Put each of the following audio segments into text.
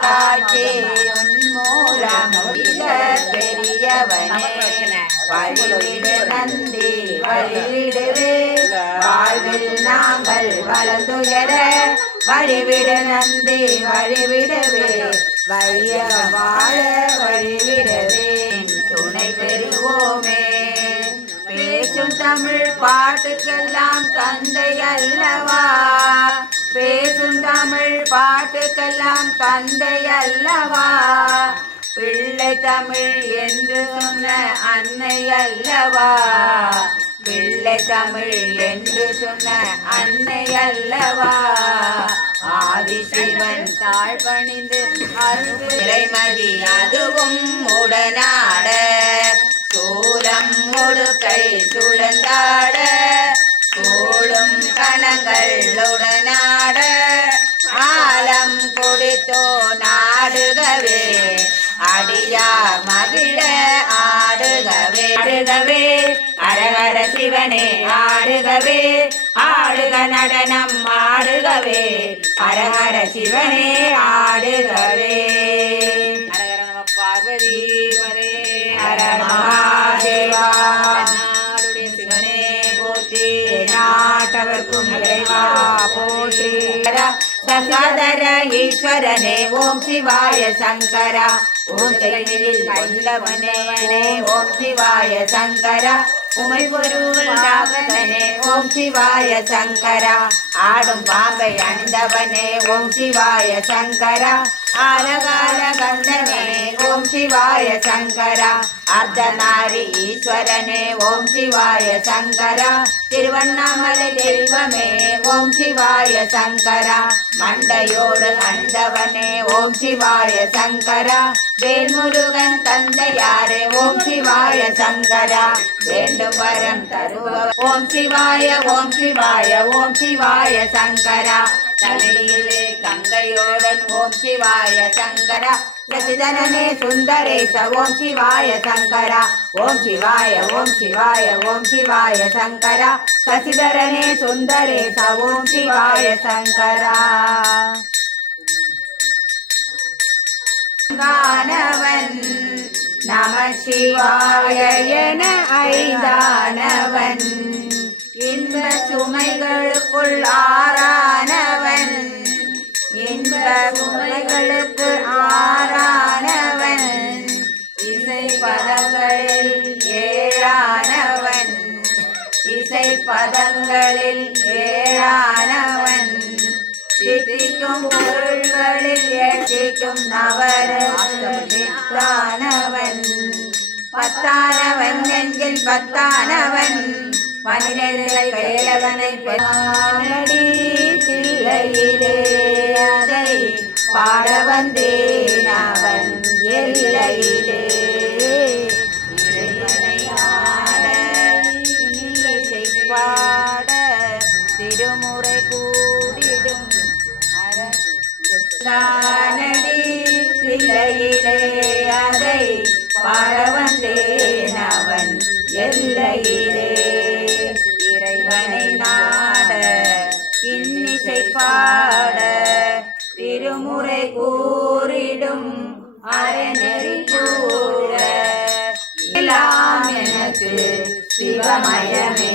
காட்சி உன்மூலம் இத பெரியவனே. வழிவிடு நந்தி வழிவிடுவே. வாழ்வில் நாங்கள் வளர்ந்துயர. வழிவிடு நந்தி வழிவிடவே. வழிய வாழ வழிவிடவே துணை பெறுவோமே. பேசும் தமிழ் பாட்டுக்கெல்லாம் தந்தை அல்லவா? பேசும் தமிழ் பாட்டுக்கெல்லாம் தந்தை அல்லவா பிள்ளை தமிழ் என்று சொன்ன அன்னை அல்லவா பிள்ளை தமிழ் என்று சொன்ன அன்னை அல்லவா ஆதிசிவன் தாழ் பணிந்து இறைமதி அதுவும் உடனாட சூலம் முடுக்கை சுழந்தாட கூடும் கணங்கள் உடனாட ஆலம் குடித்தோ நாடுகவே அடியார் மகிழ ஆடுகவே. ஆடுகவே அரகர சிவனே ஆடுகவே. ஆடுக நடனம் ஆடுகவே. அரகர சிவனே ஆடுகவே. அரகர நம பார்வதி ஹர மகாதேவா. போற்றி சசாதர ஈஸ்வரனே ஓம் சிவாய சங்கர ஓம் கையில் வல்லவனே ஓம் சிவாய சங்கர உமை பொருள் நாகதனே ஓம் சிவாய சங்கர ஆடும் பாம்பை அணிந்தவனே ஓம் சிவாய சங்கரா ஆலகால கந்தனே ஓம் சிவாய சங்கர. அர்த்தநாரி ஈஸ்வரனே ஓம் சிவாய சங்கர. திருவண்ணாமலை தெய்வமே ஓம் சிவாய சங்கர. மண்டையோடு அண்டவனே ஓம் சிவாய சங்கர. வேல்முருகன் தந்தையாரே ஓம் சிவாய சங்கர. வேண்டும் வரம் தருவ ஓம் சிவாய ஓம் சிவாய ஓம் சிவாய சங்கரா. தலையிலே கங்கையோடன் ஓம் சிவாய சங்கர. பிரசிதனே சுந்தரேச ஓம் சிவாய சங்கர. ஓம் சிவாய ஓம் சிவாய ஓம் சிவாய சங்கர. சசிதரனே சுந்தரேச ஓம் சிவாய சங்கரா. கானவன் நம சிவாய என ஐந்தானவன். இன்ப சுமைகளுக்குள் ஆறானவன் பதங்களில் ஏழானவன் சித்திக்கும் பொருள்களில் எட்டிக்கும் நவரத்தானவன் பத்தானவன் நெஞ்சில் பத்தானவன். பனிரெண்டு கையவனை பாடி தில்லையிலே. அதை பாட வந்தேன் அவன் எல்லையிலே. தானடி சிலையிலே அதை பாட அவன் எல்லையிலே. இறைவனை நாட இன்னிசை பாட திருமுறை கூறிடும் அறநெறி கூட. எல்லாம் எனக்கு சிவமயமே.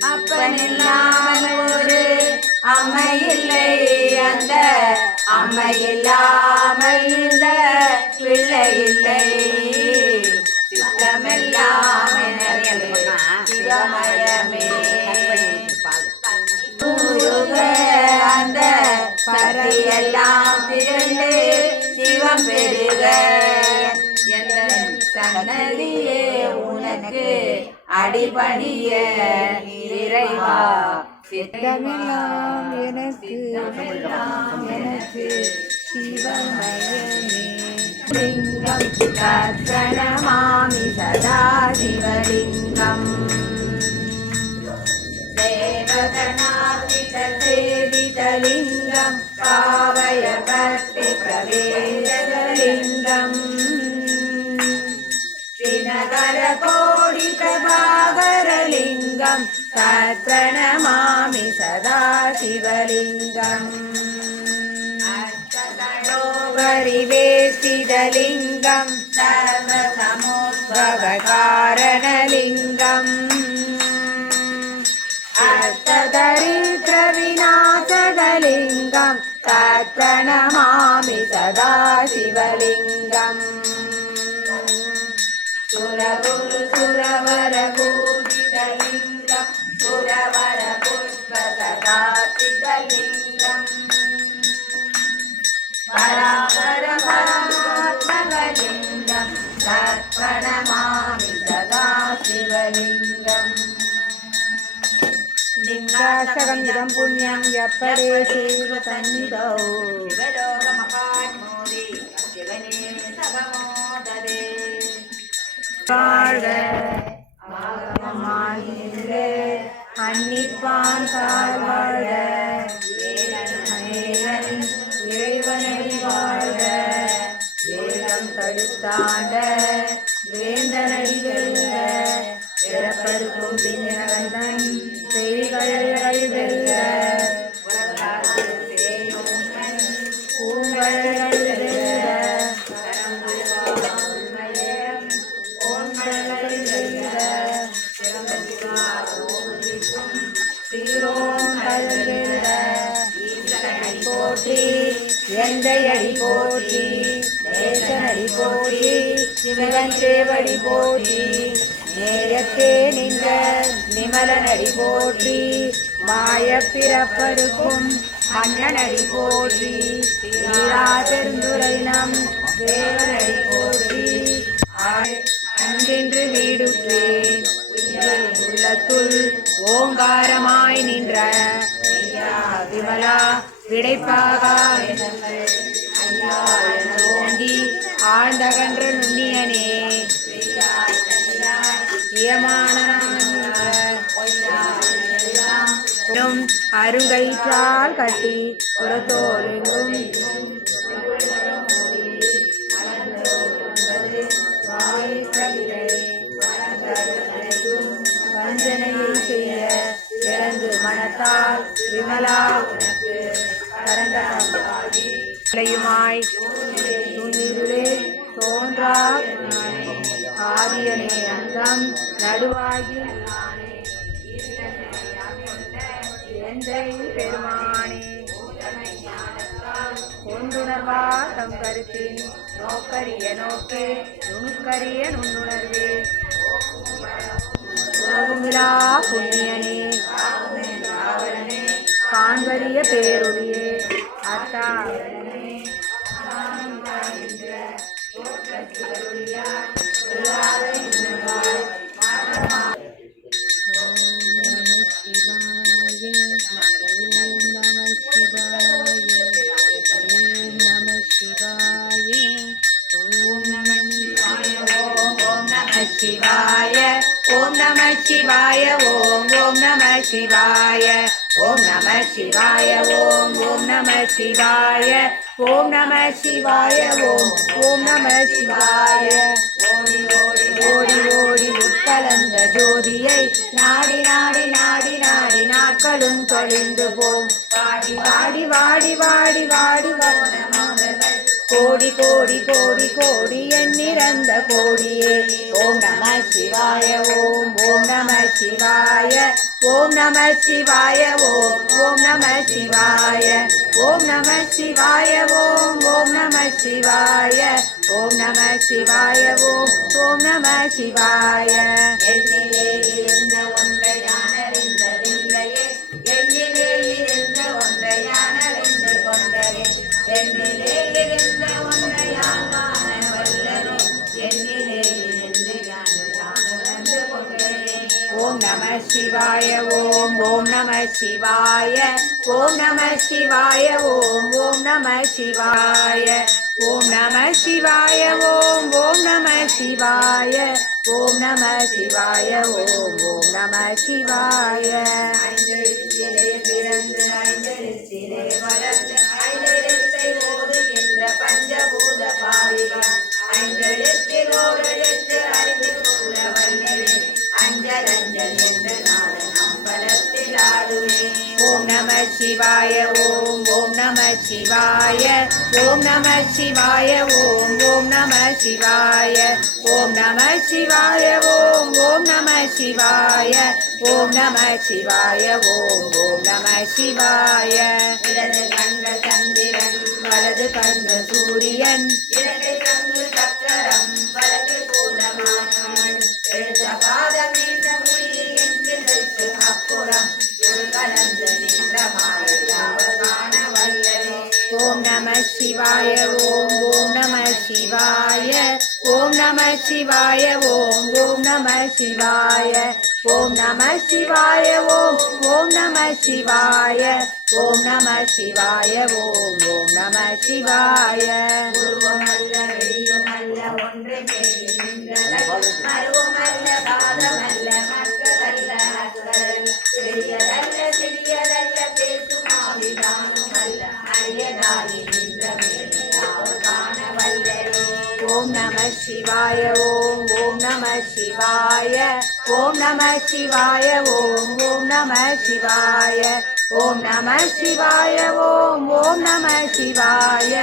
அப்பனில்லாமல் அம்மை இல்லை அந்த அம்மை இல்லாமல் இந்த பிள்ளை இல்லை சித்தமெல்லாம் சிவமயமே. அந்த பறையெல்லாம் திரண்டு சிவம் பெருக எந்த சன்னதியே உனக்கு அடிபணிய இறைவா. சித்தமெல்லாம் எனக்கு எனக்கு சிவமயமே லிங்கம் தர்ப்பணமாமி சதா சிவலிங்கம் தேவகநாதித சேவிதலிங்கம் பாவய பக்தி பிரவேசலிங்கம் தினகர கோடி பிரபாகரலிங்கம் தர்ப்பணமா सदा शिवलिङ्गम् परिवेष्टितलिङ्गं सर्वसमुद्भवकारणलिङ्गम् अर्थदरिद्रविनाशकलिङ्गं तत्प्रणमामि सदा शिवलिङ्गम् सुरगुरु सुरवर शिवलिङ्गम् तत्प्रणमामि ददा शिवलिङ्गम् लिङ्गासवृतं पुण्यं ये सैव शिवलोकमहात्मोदे शिवने महादरे அன்னிப்பான் தாழ் வாழ்க. வேலன் இறைவனடி வேதம் தடுத்தாண்ட வேந்தனடி வெல்க பிறப்பருக்கும் பின்னகந்தன் சிவன் போற்றி நேயத்தே நின்ற நிமலனடி போற்றி மாய பிறப்பருக்கும் மன்னனடி போற்றி தீரா பெருந்துரை நம் தேவனடி போற்றி அன்றின்று வீடுற்றேன். உள்ளத்துள் ஓங்காரமாய் நின்ற விமலா விடைப்பாகா. ஐயா ஓங்கி ஆழ்ந்தகன்ற நுண்ணியனே. இயமானும் அருங்கயிற்றால் கட்டி புறத்தோலெங்கும் வஞ்சனையை செய்ய இறந்து மனத்தால் விமலா உனக்கு பரந்தாயுமாய் தோன்றா ஆரியனே அந்தம் நடுவாகி பெருமானே. ஒன்றுணர்வா தம் கருத்தின் நோக்கரிய நோக்கே நுணுக்கரிய நுண்ணுணர்வே. உலகுமிலா புண்ணியனே. காண்பரிய பேரொழியே. அத்தாவரனே நம சிவாய ஓம் ஓம் நம சிவாய ஓம் நம சிவாய ஓம் ஓம் நம சிவாய ஓம் நம சிவாய ஓம் ஓம் நம சிவாய ஓடி ஓடி ஓடி ஓடி உட்கலந்த ஜோதியை நாடி நாடி நாடி நாடி நாட்களும் தொழிந்து போம் வாடி வாடி வாடி வாடி வாடி வோ கோடி கோடி கோடி கோடி எண்ணிறந்த கோடியே. ஓம் நம சிவாய ஓம் ஓம் நம சிவாய ஓம் நம சிவாய ஓம் ஓம் நம சிவாய. ஓம் நம சிவாய ஓம் ஓம் நம சிவாய. ஓம் நம சிவாய ஓம் ஓம் நம சிவாய. எண்ணிலே இருந்த ஓம் நம சிவாய ஓம் ஓம் நம சிவாய ஓம் நம சிவாய ஓம் ஓம் நம சிவாய ஓம் நம சிவாய ஓம் ஓம் நம சிவாய ஓம் நம சிவாய ஓம் ஓம் நம சிவாய. ஐந்தெழுத்திலே பிறந்து ஐந்தெழுத்திலே வளர்ந்து ஐந்தெழுத்தை ஓதுகின்ற பஞ்சபூத பாவிகள். ஐந்தெழுத்தில் ஓரெழுத்து அறிந்து கொள்ள வல்லவே அஞ்சலை ஓம் நம சிவாய ஓம் ஓம் நம சிவாய ஓம் நம சிவாய ஓம் ஓம் நம சிவாய ஓம் நம சிவாய ஓம் ஓம் நம சிவாய ஓம் நம சிவாய ஓம் ஓம் நம சிவாய. இடது கண்கள் சந்திரன் வலது கண்ணு சூரியன் சிவாய ஓம் ஓம் நம சிவாய. ஓம் நம சிவாய ஓம் ஓம் நம சிவாய. ஓம் நம சிவாய ஓம் ஓம் நம சிவாய. ஓம் நம சிவாய ஓம் ஓம் நம சிவாய. உருவமல்ல வெளியுமல்ல ஒன்று மேல் மருவமல்ல பாதமல்ல ஓம் நம சிவாய ஓம் ஓம் நம சிவாய ஓம் நம சிவாய ஓம் ஓம் நம சிவாய ஓம் நம சிவாய ஓம் ஓம் நம சிவாய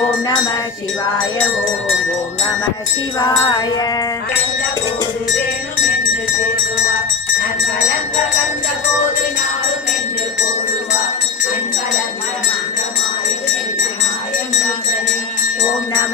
ஓம் நம சிவாய ஓம் ஓம் நம சிவாய. போது வேணும் என்று போடுவார் நன்கலங்க கண்ட போது நான்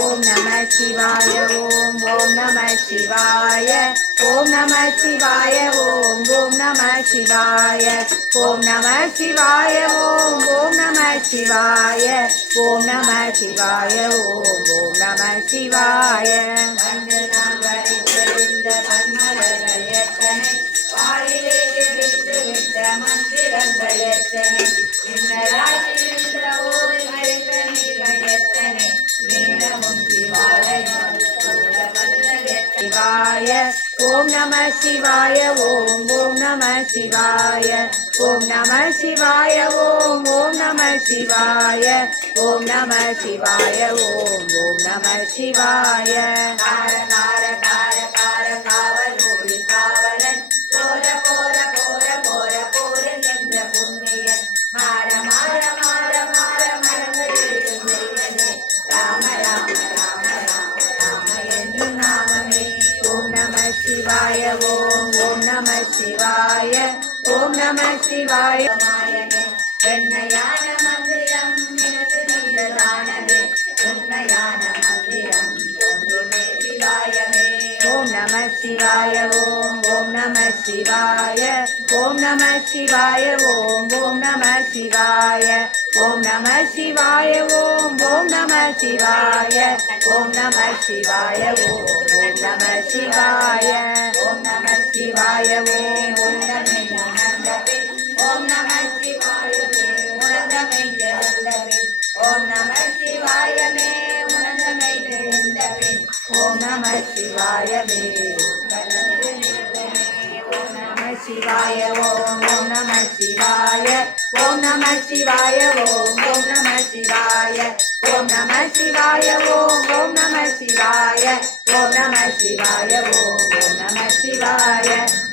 ஓம் நம சிவாய ஓம் ஓம் நம சிவாய ஓம் நம சிவாய ஓம் ஓம் நம சிவாய ஓம் நம சிவாய ஓம் ஓம் நம சிவாய ஓம் நம சிவாய ஓம் ஓம் நம சிவாய கண்டு எத்தனை விட்ட மந்திரங்கள் எத்தனை சிவாய. ஓம் நம சிவாய. ஓம் ஓம் நம சிவாய. ஓம் நம சிவாய. ஓம் ஓம் நம சிவாய. ஓம் நம சிவாய. ஓம் ஓம் நம சிவாய. நார நார கார ஓம் நம சிவாய பெண்மையான மந்திரம் எனக்கு நீலதானவே உண்மையான மந்திரம் ஒன்றுமே சிவாயமே ஓம் நம சிவாய ஓம் ஓம் நம சிவாய ஓம் நம சிவாய ஓம் ஓம் நம சிவாய ஓம் நம சிவாய ஓம் ஓம் நம சிவாய ஓம் நம சிவாய ஓம் ஓம் நம சிவாய ஓம் நம சிவாய ஓம் ஓம் நம சிவாயமே உணர்ந்தமை பின் ஓம் நம சிவாயவே கலந்து நிற்பவே ஓம் நம நம சிவாய ஓம் ஓம் நம சிவாய ஓம் நம சிவாய ஓம் ஓம் நம சிவாய ஓம் நம சிவாய ஓம் ஓம் நம சிவாய ஓம் நம சிவாய ஓம் ஓம் நம சிவாய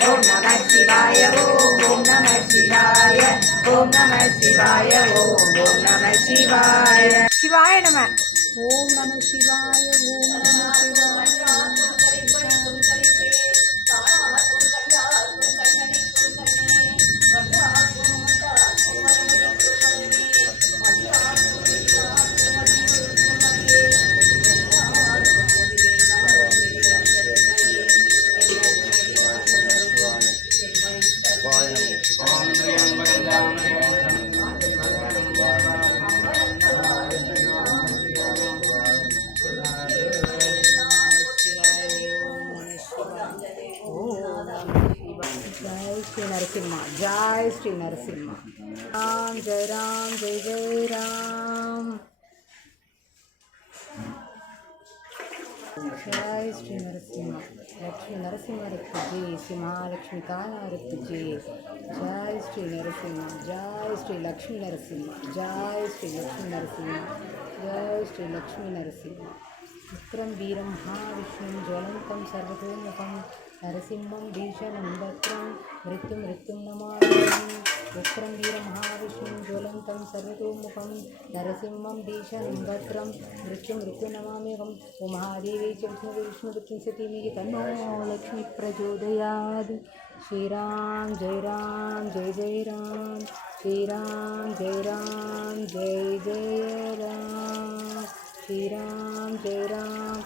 ஓம் நம சிவாய ஓம் ஓம் நம சிவாய ஓம் நம சிவாய ஓம் ஓம் நம சிவாய. சிவாய நம. ஓம் நம சிவாய ஓம் ஜாய் ஸ்ரீ நரசிம்மா ராம் ஜெய் ராம் ஜெய் ஜெய் ராம் ஜாய் ஸ்ரீ நரசிம்மா லக்ஷ்மி நரசிம்மருக்கு ஜெய் ஸ்ரீ மகாலட்சுமி தாயாருக்கு Jai Joy Shri Narasimha Joy Shri Lakshmi Narasimha Joy Shri Lakshmi Narasimha Joy Shri Lakshmi Narasimha விக்ரம் வீரம் மகாவிஷ்ணு ஜுவலந்தம் சர்வதோமுகம் நரசிம்மம் பீஷமம்பத்ரம் மிருத்யும் மிருத்யும் நமாதம் உக்ரம் வீர மகாவிஷ்ணும் ஜுவலந்தம் சர்வதோமுகம். நரசிம்மம் பீஷமம்பத்ரம் மிருத்யும் மிருத்யும் நமாமியகம் உமாதேவி விஷ்ணு விஷ்ணுபுத்திசதிமிகி தன்னோ லக்ஷ்மி பிரச்சோதயாது ஸ்ரீராம் ஜெய் ராம் ஜெய் ஜெய் ராம் ஸ்ரீராம் ஜெய் ராம் ஜெய் ஜெய ராம் ஸ்ரீராம் ஜெய் ராம்